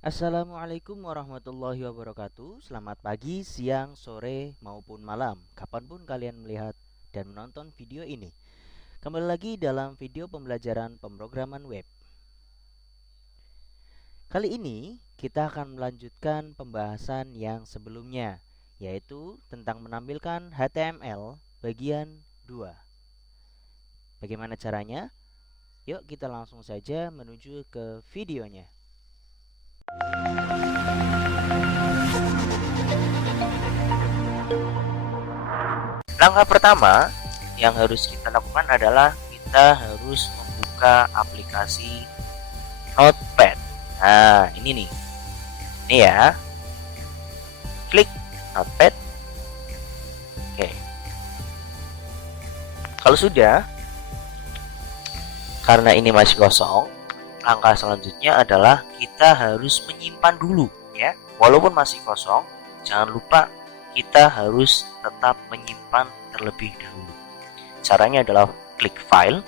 Assalamualaikum warahmatullahi wabarakatuh. Selamat pagi, siang, sore, maupun malam, kapanpun kalian melihat dan menonton video ini. Kembali lagi dalam video pembelajaran pemrograman web. Kali ini kita akan melanjutkan pembahasan yang sebelumnya, yaitu tentang menampilkan HTML bagian 2. Bagaimana caranya? Yuk kita langsung saja menuju ke videonya. Langkah pertama yang harus kita lakukan adalah kita harus membuka aplikasi Notepad. Nah, ini nih. Ini ya. Klik Notepad. Oke. Kalau sudah, karena ini masih kosong, langkah selanjutnya adalah kita harus menyimpan dulu ya. Walaupun masih kosong, jangan lupa kita harus tetap menyimpan terlebih dahulu. Caranya adalah klik file,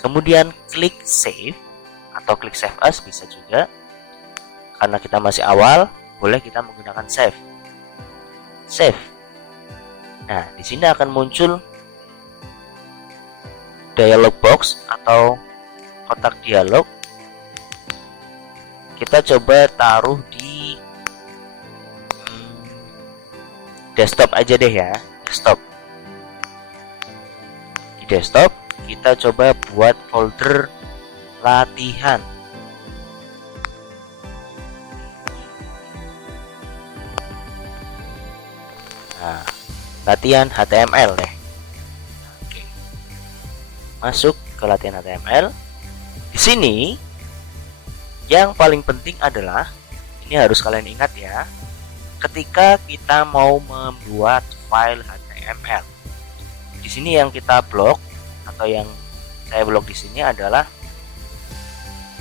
kemudian klik save atau klik save as bisa juga. Karena kita masih awal, boleh kita menggunakan save. Save. Nah, di sini akan muncul dialog box atau kotak dialog. Kita coba taruh di desktop aja deh ya, desktop. Di desktop kita coba buat folder latihan. Nah, latihan HTML deh. Oke. Masuk ke latihan HTML. Di sini yang paling penting adalah, ini harus kalian ingat ya, ketika kita mau membuat file HTML. Di sini yang kita blok atau yang saya blok di sini adalah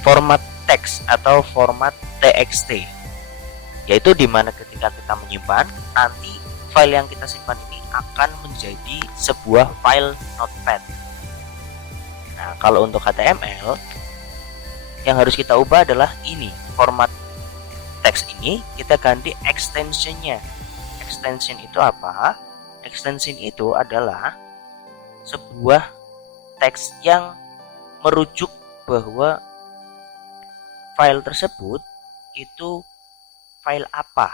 format teks atau format txt. Yaitu dimana ketika kita menyimpan, nanti file yang kita simpan ini akan menjadi sebuah file Notepad. Nah, kalau untuk HTML yang harus kita ubah adalah ini, format teks ini kita ganti extensionnya. Extension itu apa? Extension itu adalah sebuah teks yang merujuk bahwa file tersebut itu file apa.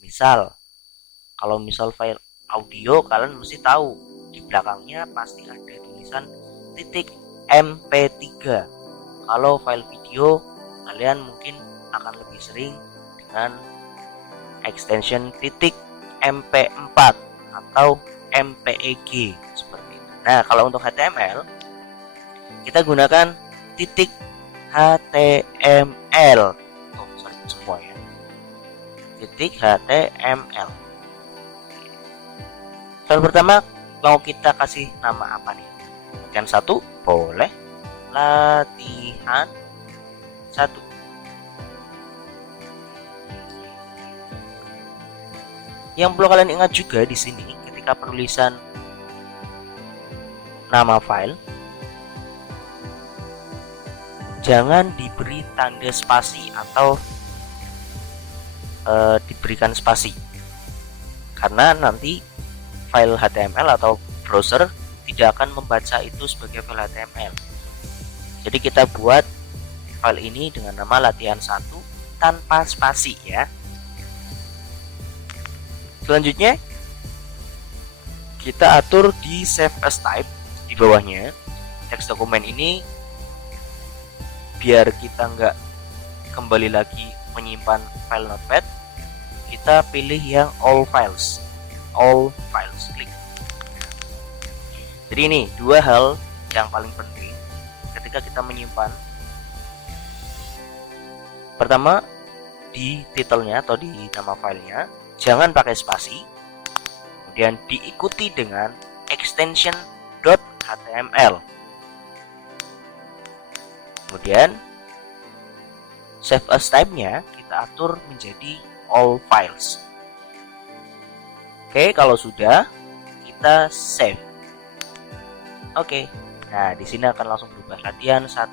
Misal, kalau misal file audio, kalian mesti tahu di belakangnya pasti ada tulisan titik mp3. Kalau file video, kalian mungkin akan lebih sering dengan extension titik mp4 atau mpeg seperti itu. Nah, kalau untuk HTML kita gunakan titik html. Oh, sorry, semua ya. Titik html. File pertama mau kita kasih nama apa nih? Latihan 1 boleh. Latihan 1. Yang perlu kalian ingat juga di sini ketika penulisan nama file, jangan diberi tanda spasi atau diberikan spasi, karena nanti file HTML atau browser tidak akan membaca itu sebagai file HTML. Jadi kita buat file ini dengan nama latihan 1 tanpa spasi ya. Selanjutnya kita atur di save as type di bawahnya. Teks dokumen ini biar kita nggak kembali lagi menyimpan file Notepad, kita pilih yang all files. All files, klik. Jadi ini dua hal yang paling penting ketika kita menyimpan. Pertama, di titelnya atau di nama filenya jangan pakai spasi, kemudian diikuti dengan extension .html. Kemudian save as type-nya kita atur menjadi all files. Oke, kalau sudah kita save. Oke. Nah, di sini akan langsung berubah latihan 1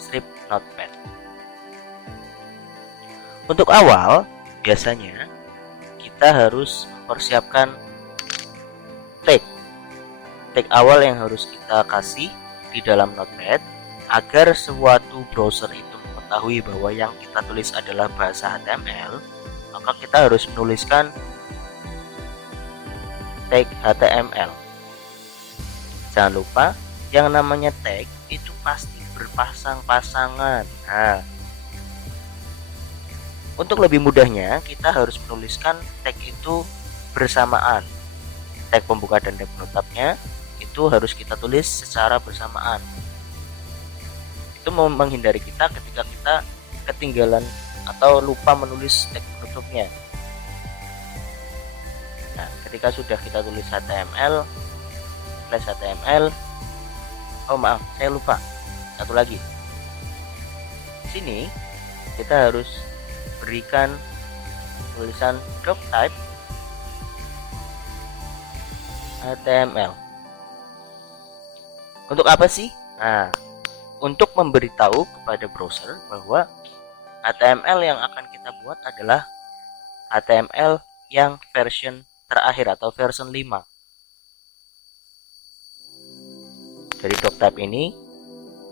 strip Notepad. Untuk awal, biasanya kita harus mempersiapkan tag. Tag awal yang harus kita kasih di dalam Notepad agar suatu browser itu mengetahui bahwa yang kita tulis adalah bahasa HTML, maka kita harus menuliskan tag HTML. Jangan lupa yang namanya tag itu pasti berpasang-pasangan. Nah, untuk lebih mudahnya kita harus menuliskan tag itu bersamaan. Tag pembuka dan tag penutupnya itu harus kita tulis secara bersamaan. Itu menghindari kita ketika kita ketinggalan atau lupa menulis tag penutupnya. Nah, ketika sudah kita tulis HTML, oh maaf, saya lupa. Satu lagi. Di sini kita harus berikan tulisan doctype HTML. Untuk apa sih? Nah, untuk memberitahu kepada browser bahwa HTML yang akan kita buat adalah HTML yang version terakhir atau version 5. Dari doctype ini,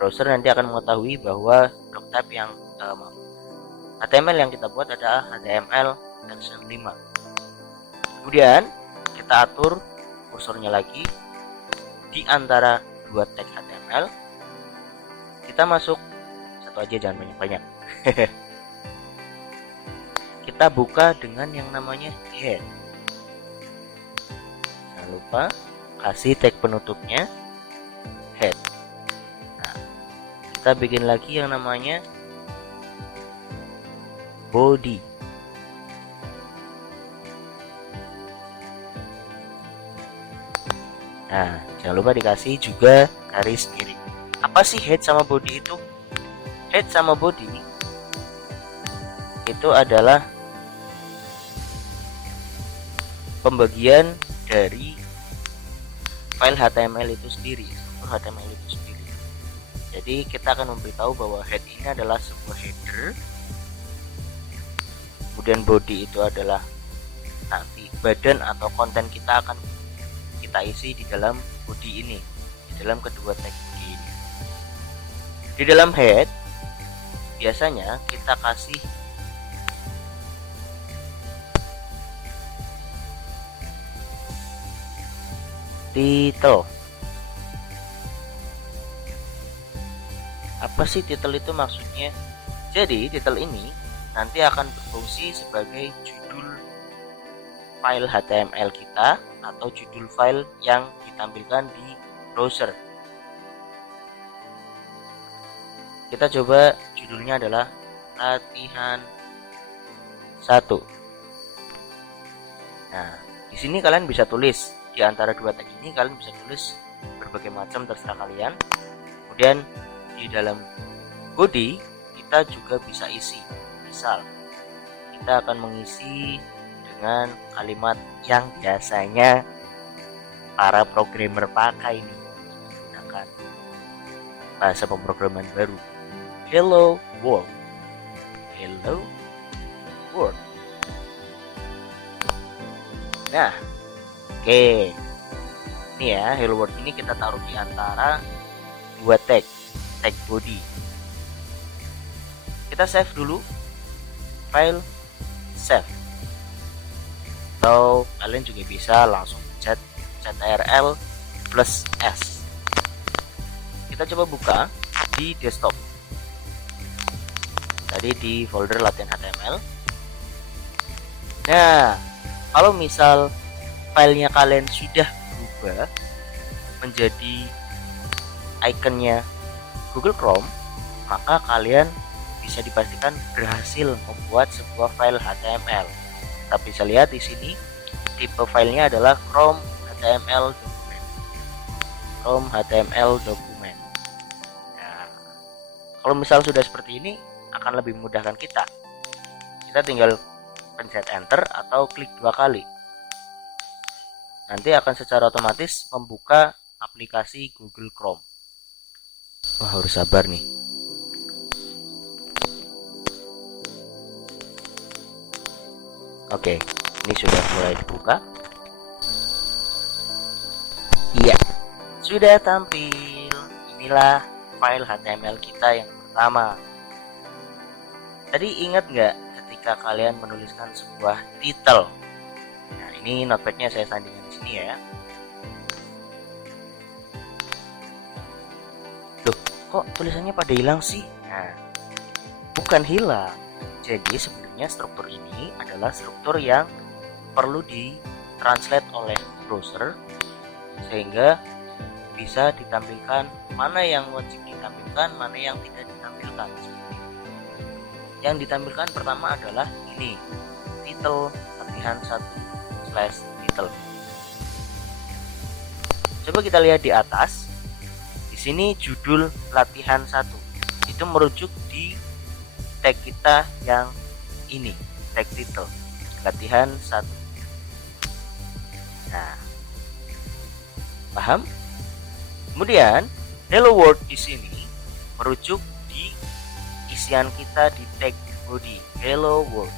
browser nanti akan mengetahui bahwa doctype yang HTML yang kita buat adalah HTML version 5. Kemudian kita atur kursornya lagi di antara dua tag HTML. Kita masuk satu aja, jangan banyak-banyak. Kita buka dengan yang namanya head. Jangan lupa kasih tag penutupnya head. Nah, kita bikin lagi yang namanya body. Nah, jangan lupa dikasih juga garis miring. Apa sih head sama body itu? Head sama body itu adalah pembagian dari file HTML itu sendiri, struktur HTML itu sendiri. Jadi kita akan memberitahu bahwa head ini adalah sebuah header, kemudian body itu adalah nanti badan atau konten kita akan kita isi di dalam body ini, di dalam kedua tag body ini. Di dalam head biasanya kita kasih title. Apa sih title itu maksudnya? Jadi title ini nanti akan berfungsi sebagai judul file HTML kita atau judul file yang ditampilkan di browser. Kita coba judulnya adalah latihan 1. Nah, di sini kalian bisa tulis di antara dua tag ini, kalian bisa tulis berbagai macam terserah kalian. Kemudian di dalam body kita juga bisa isi. Misal kita akan mengisi dengan kalimat yang biasanya para programmer pakai nih, menggunakan bahasa pemrograman baru. Hello world. Hello world. Nah, oke. Ini ya, hello world ini kita taruh di antara dua tag body. Kita save dulu file save. Atau kalian juga bisa langsung pencet Ctrl plus S. Kita coba buka di desktop. Tadi di folder latihan HTML. Nah, kalau misal filenya kalian sudah berubah menjadi ikonnya Google Chrome, maka kalian bisa dipastikan berhasil membuat sebuah file HTML. Kita bisa lihat di sini tipe filenya adalah Chrome HTML dokumen. Chrome HTML dokumen. Nah, kalau misal sudah seperti ini akan lebih memudahkan kita. Kita tinggal pencet enter atau klik 2 kali. Nanti akan secara otomatis membuka aplikasi Google Chrome. Wah, harus sabar nih. Oke, ini sudah mulai dibuka. Iya, sudah tampil. Inilah file HTML kita yang pertama. Tadi ingat nggak ketika kalian menuliskan sebuah title? Nah, ini notepadnya saya sandingkan di sini ya. Loh, kok tulisannya pada hilang sih? Nah, bukan hilang. Jadi sebenarnya struktur ini adalah struktur yang perlu ditranslate oleh browser sehingga bisa ditampilkan mana yang wajib ditampilkan, mana yang tidak ditampilkan. Yang ditampilkan pertama adalah ini, title latihan 1/title. Coba kita lihat di atas. Di sini judul latihan 1 itu merujuk di tag kita yang ini, tag title latihan 1. Nah, paham? Kemudian hello world di sini merujuk di isian kita di tag body hello world.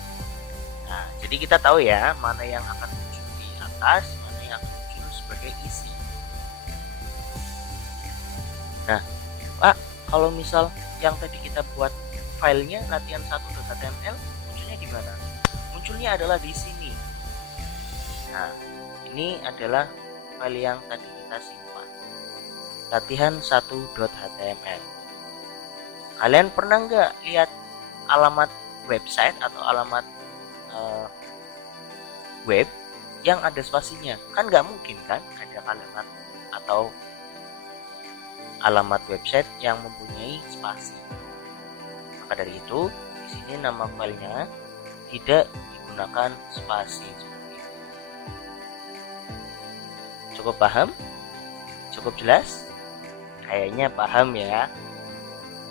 Nah, jadi kita tahu ya mana yang akan muncul di atas, mana yang akan muncul sebagai isi. Nah, Pak, kalau misal yang tadi kita buat filenya latihan 1.html munculnya di mana? Munculnya adalah di sini. Nah, ini adalah file yang tadi kita simpan, latihan 1.html. Kalian pernah nggak lihat alamat website atau alamat web yang ada spasinya? Kan nggak mungkin kan ada alamat atau alamat website yang mempunyai spasi. Maka dari itu di sini nama filenya tidak digunakan spasi. Cukup paham? Cukup jelas? Kayaknya paham ya.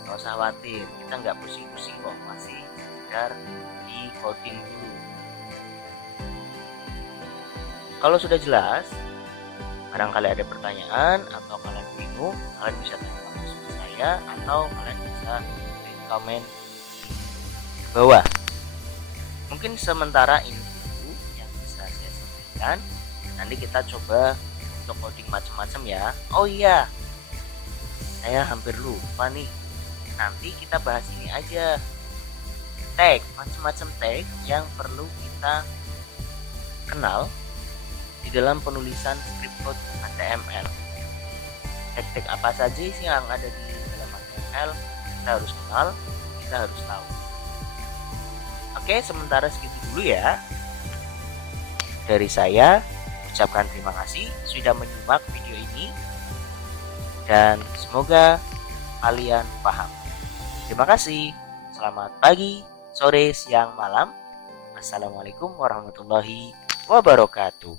Nggak usah khawatir, kita nggak pusing-pusing kok, masih sekedar di coding dulu. Kalau sudah jelas, barangkali ada pertanyaan atau kalian bingung, kalian bisa tanya langsung ke saya atau kalian bisa komen di bawah. Mungkin sementara ini dulu yang bisa saya sampaikan. Nanti kita coba untuk coding macam-macam ya. Oh iya, saya hampir lupa nih. Nanti kita bahas ini aja, tag, macam-macam tag yang perlu kita kenal di dalam penulisan script code HTML. Tag-tag apa saja sih yang ada di dalam HTML kita harus kenal, kita harus tahu. Oke, sementara segitu dulu ya. Dari saya ucapkan terima kasih sudah menyimak video ini dan semoga kalian paham. Terima kasih. Selamat pagi, sore, siang, malam. Assalamualaikum warahmatullahi wabarakatuh.